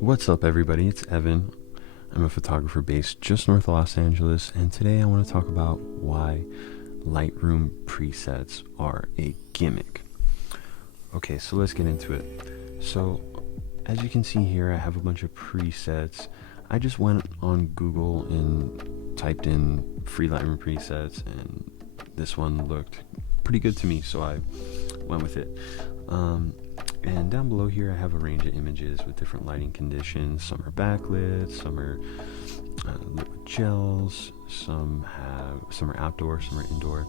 What's up, everybody? It's Evan. I'm a photographer based just north of Los Angeles, and today I want to talk about why Lightroom presets are a gimmick. Okay, so let's get into it. So, as you can see here, I have a bunch of presets. I just went on Google and typed in free Lightroom presets, and this one looked pretty good to me, so I went with it. And down below here, I have a range of images with different lighting conditions. Some are backlit, some are lit with gels, some are outdoor, some are indoor.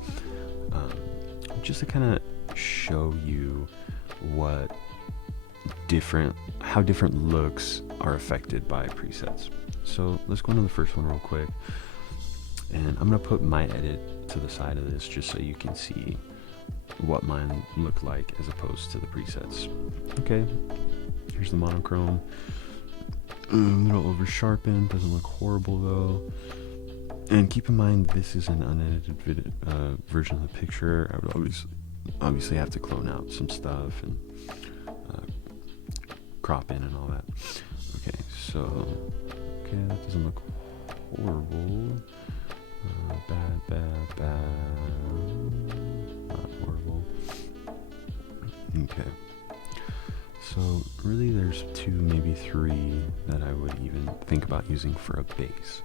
Just to kind of show you how different looks are affected by presets. So let's go into the first one real quick, and I'm gonna put my edit to the side of this just so you can see what mine look like as opposed to the presets. Okay, here's the monochrome. A little over sharpened, doesn't look horrible though. And keep in mind, this is an unedited version of the picture. I would obviously have to clone out some stuff and crop in and all that. Okay, so that doesn't look horrible. Bad. Not horrible. Okay. So really there's two, maybe three that I would even think about using for a base.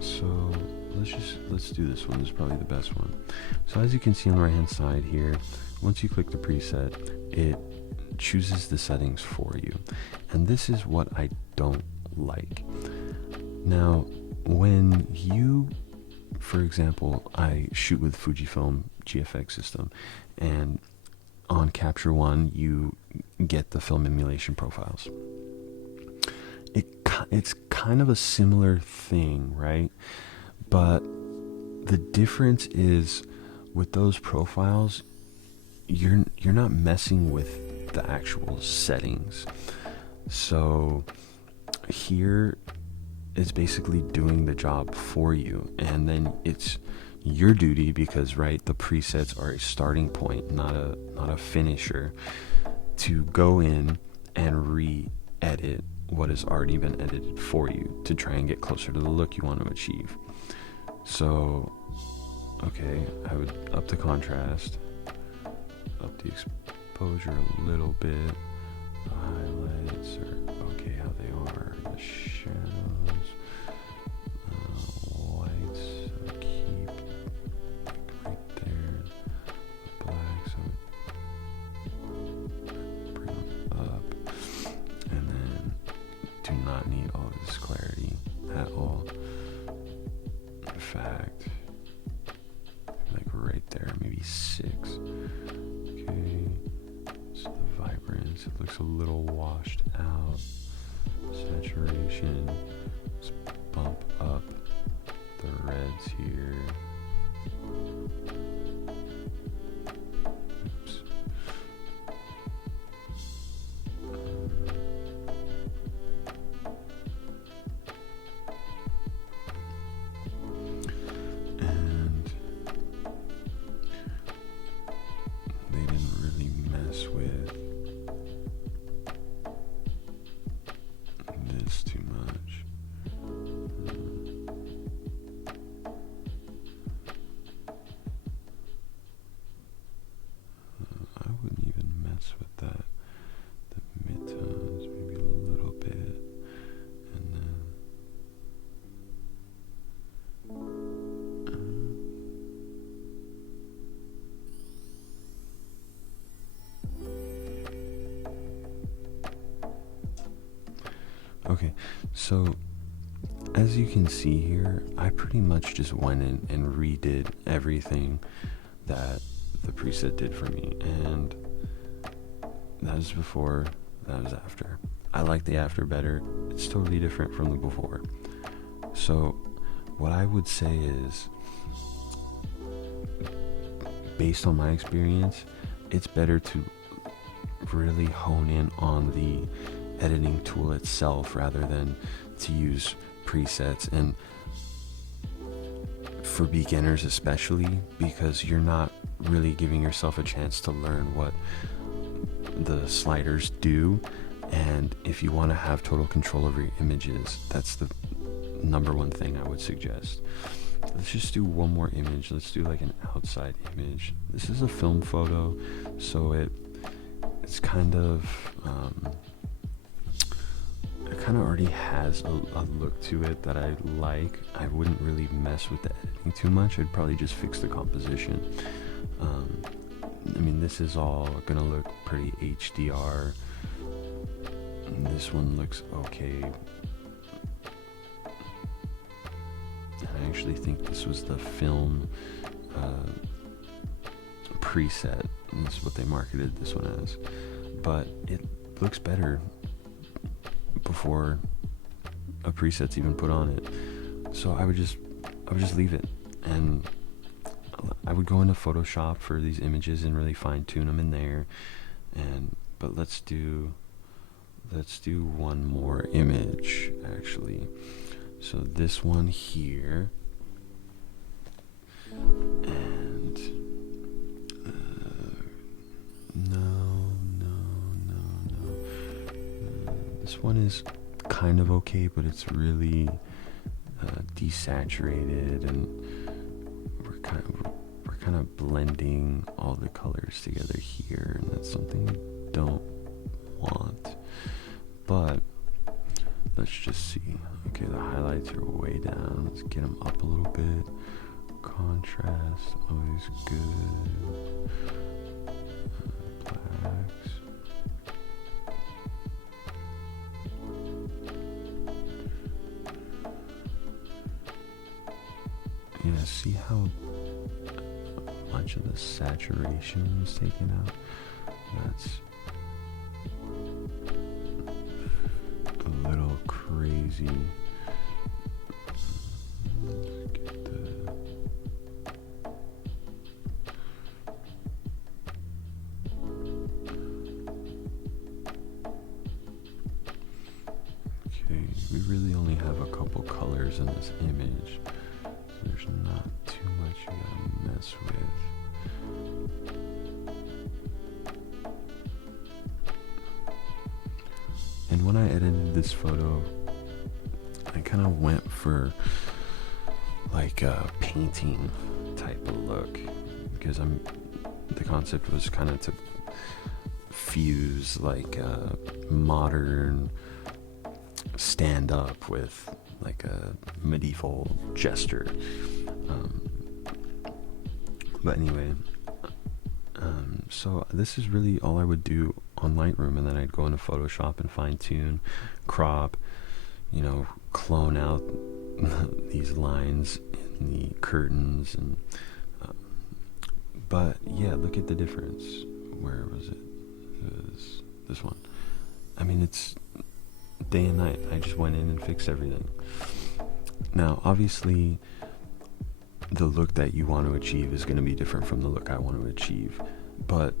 So let's do this one. This is probably the best one. So as you can see on the right hand side here, once you click the preset, it chooses the settings for you. And this is what I don't like. Now, when you, for example, I shoot with Fujifilm GFX system, and on Capture One, you get the film emulation profiles. It's kind of a similar thing, right? But the difference is with those profiles, you're not messing with the actual settings. So here, it's basically doing the job for you, and then it's your duty, because the presets are a starting point, not a finisher, to go in and re-edit what has already been edited for you to try and get closer to the look you want to achieve. So okay, I would up the contrast, up the exposure a little bit. The highlights are okay how they are. The shadows, whites, I keep right there. The blacks, I bring them up, and then do not need all this clarity at all. In fact, like right there, maybe 6. Okay. So the vibrance, it looks a little washed out. Saturation, let's bump up the reds here. Oops. And they didn't really mess with this too much. I wouldn't even mess with that. The midtones, maybe a little bit, and then okay, so as you can see here, I pretty much just went in and redid everything that the preset did for me, and that was before, that was after. I like the after better. It's totally different from the before. So what I would say is, based on my experience, it's better to really hone in on the editing tool itself rather than to use presets, and for beginners especially, because you're not really giving yourself a chance to learn what the sliders do, And if you want to have total control over your images, that's the number one thing I would suggest. Let's just do one more image. Let's do like an outside image. This is a film photo, so it's kind of it kind of already has a look to it that I like. I wouldn't really mess with the editing too much. I'd probably just fix the composition. I mean, this is all gonna look pretty HDR. And this one looks okay. I actually think this was the film preset. That's what they marketed this one as. But it looks better before a preset's even put on it. So I would just leave it, and I would go into Photoshop for these images and really fine tune them in there. But let's do one more image actually. So this one here, and this one is kind of okay, but it's really desaturated, and we're kind of blending all the colors together here, and that's something we don't want. But let's just see. Okay, the highlights are way down. Let's get them up a little bit. Contrast, always good. Blacks. Yeah, see how much of the saturation was taken out? That's a little crazy. Let's get okay, we really only have a couple colors in this image, so there's not too much you gotta mess with. And when I edited this photo, I kind of went for like a painting type of look, because the concept was kind of to fuse like a modern stand up with like a medieval gesture. But anyway, so this is really all I would do on Lightroom, and then I'd go into Photoshop and fine tune, crop, clone out these lines in the curtains, and but yeah, look at the difference. Where was it? It was this one. I mean, it's day and night. I just went in and fixed everything. Now, obviously, the look that you want to achieve is going to be different from the look I want to achieve, but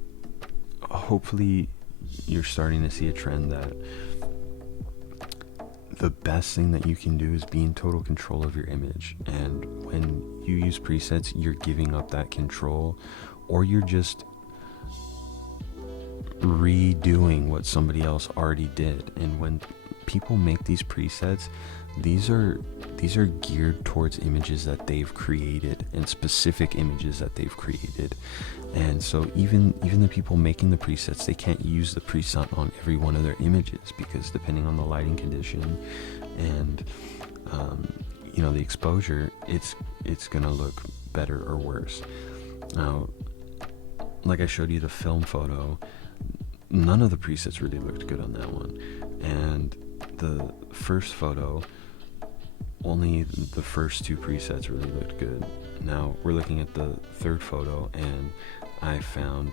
hopefully you're starting to see a trend that the best thing that you can do is be in total control of your image. And when you use presets, you're giving up that control, or you're just redoing what somebody else already did. And when people make these presets, these are geared towards images that they've created, and specific images that they've created. And so even the people making the presets, they can't use the preset on every one of their images, because depending on the lighting condition and the exposure, it's gonna look better or worse. Now, like I showed you the film photo, none of the presets really looked good on that one, and the first photo, only the first two presets really looked good. Now we're looking at the third photo, and I found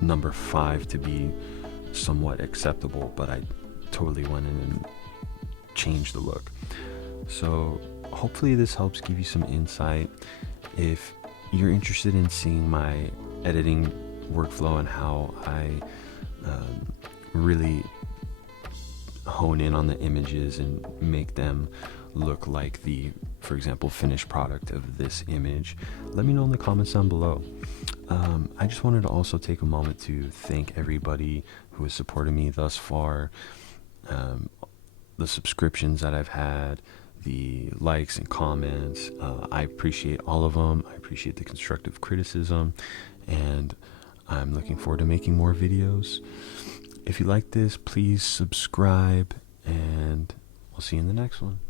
number 5 to be somewhat acceptable, but I totally went in and changed the look. So hopefully this helps give you some insight. If you're interested in seeing my editing workflow and how I really hone in on the images and make them look like the, for example, finished product of this image, let me know in the comments down below. I just wanted to also take a moment to thank everybody who has supported me thus far. the subscriptions that I've had, the likes and comments. I appreciate all of them. I appreciate the constructive criticism, and I'm looking forward to making more videos. If you like this, please subscribe, and we'll see you in the next one.